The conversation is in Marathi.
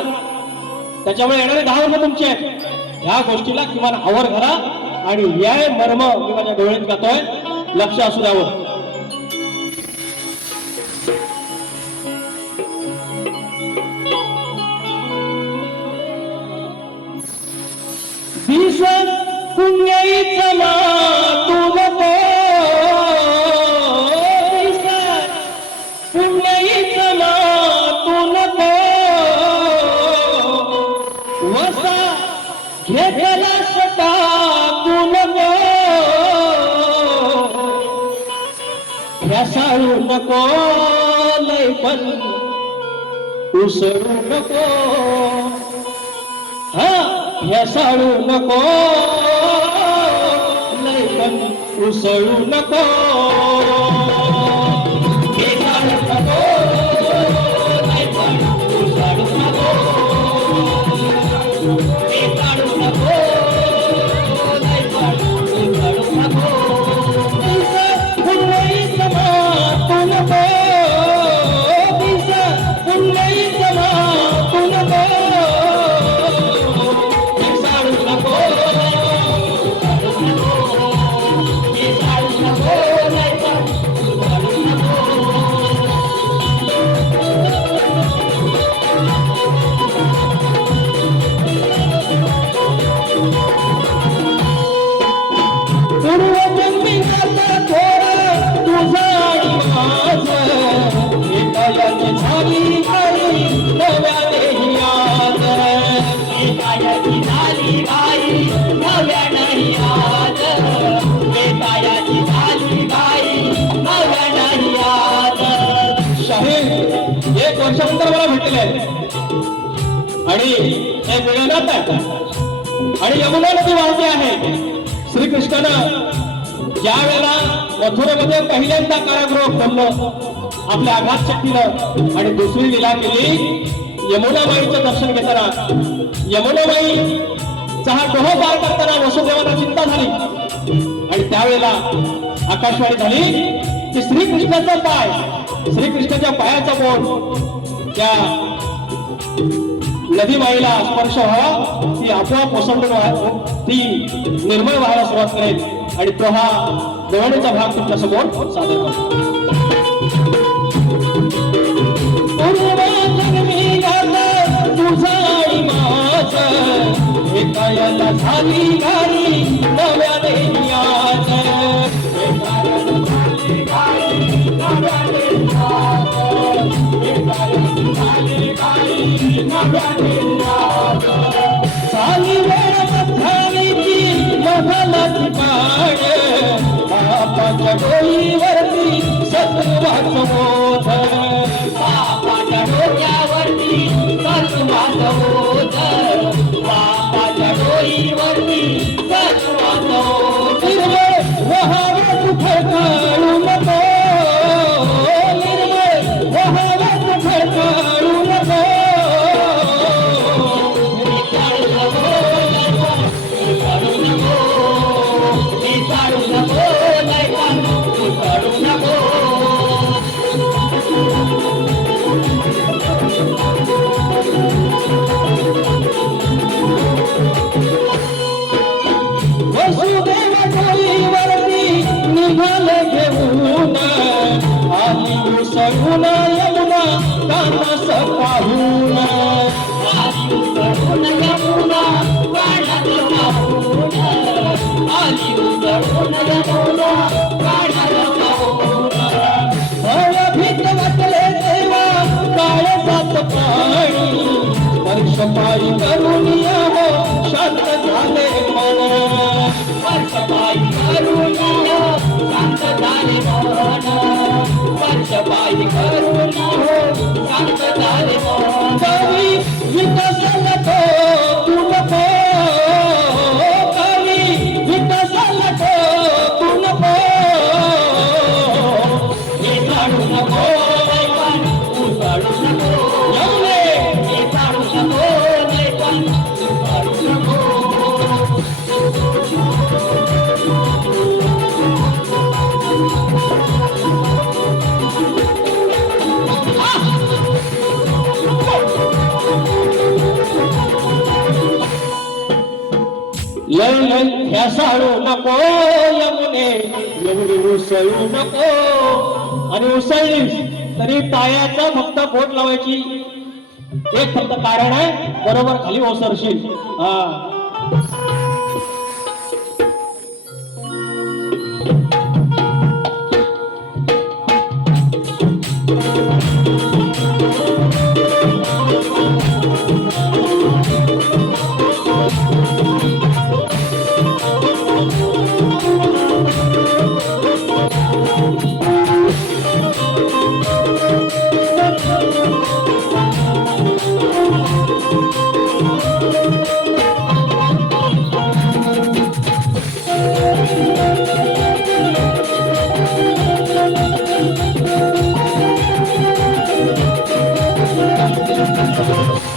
कराल त्याच्यामुळे येणारे दहा वर्ष तुमचे आहेत. ह्या गोष्टीला किमान आवर घरा आणि याय मर्म मी माझ्या डोळ्यात गातोय लक्ष असू द्यावं. नको लय पण उसळू नको हा ह्यासाळू नको लय पण उसळू नको एक मला भेटले आणि हे मिळवण्यात आहे. आणि यमुना नदी वाहते आहे. श्रीकृष्णानं ज्या वेळेला मथुरेमध्ये पहिल्यांदा कारागृह खोललं आपल्या आघात शक्तीनं आणि दुसरी लीला केली यमुनाबाईचं दर्शन घेताना. यमुनाबाई हा डोह पार करताना वसुदेवाला चिंता झाली. आणि त्यावेळेला आकाशवाणी झाली की श्रीकृष्णाचा पाय श्रीकृष्णाच्या पायाचा बोट त्या नदीबाईला स्पर्श व्हावा ती आपोआप ओसंडून ती निर्मळ व्हायला सुरुवात करेल. आणि तो हा भाग तुमच्यासमोर सादर करतो Thank you. आली उसळून यमुना कानस पाहून आली उसळून यमुना कानस पाहून आली उसळून यमुना कानस पाहून भयभीत वाटले तेव्हा काळजात पाणी वर्ष पायी करून यावं शांत झाले मन वर्ष पायी करून शांत झाले मन वर्ष लय नको यमुने. एवढी उसळू नको. आणि उसळली तरी पायाचा फक्त बोट लावायची. एक फक्त कारण आहे बरोबर खाली ओसरशील. हा. Gracias.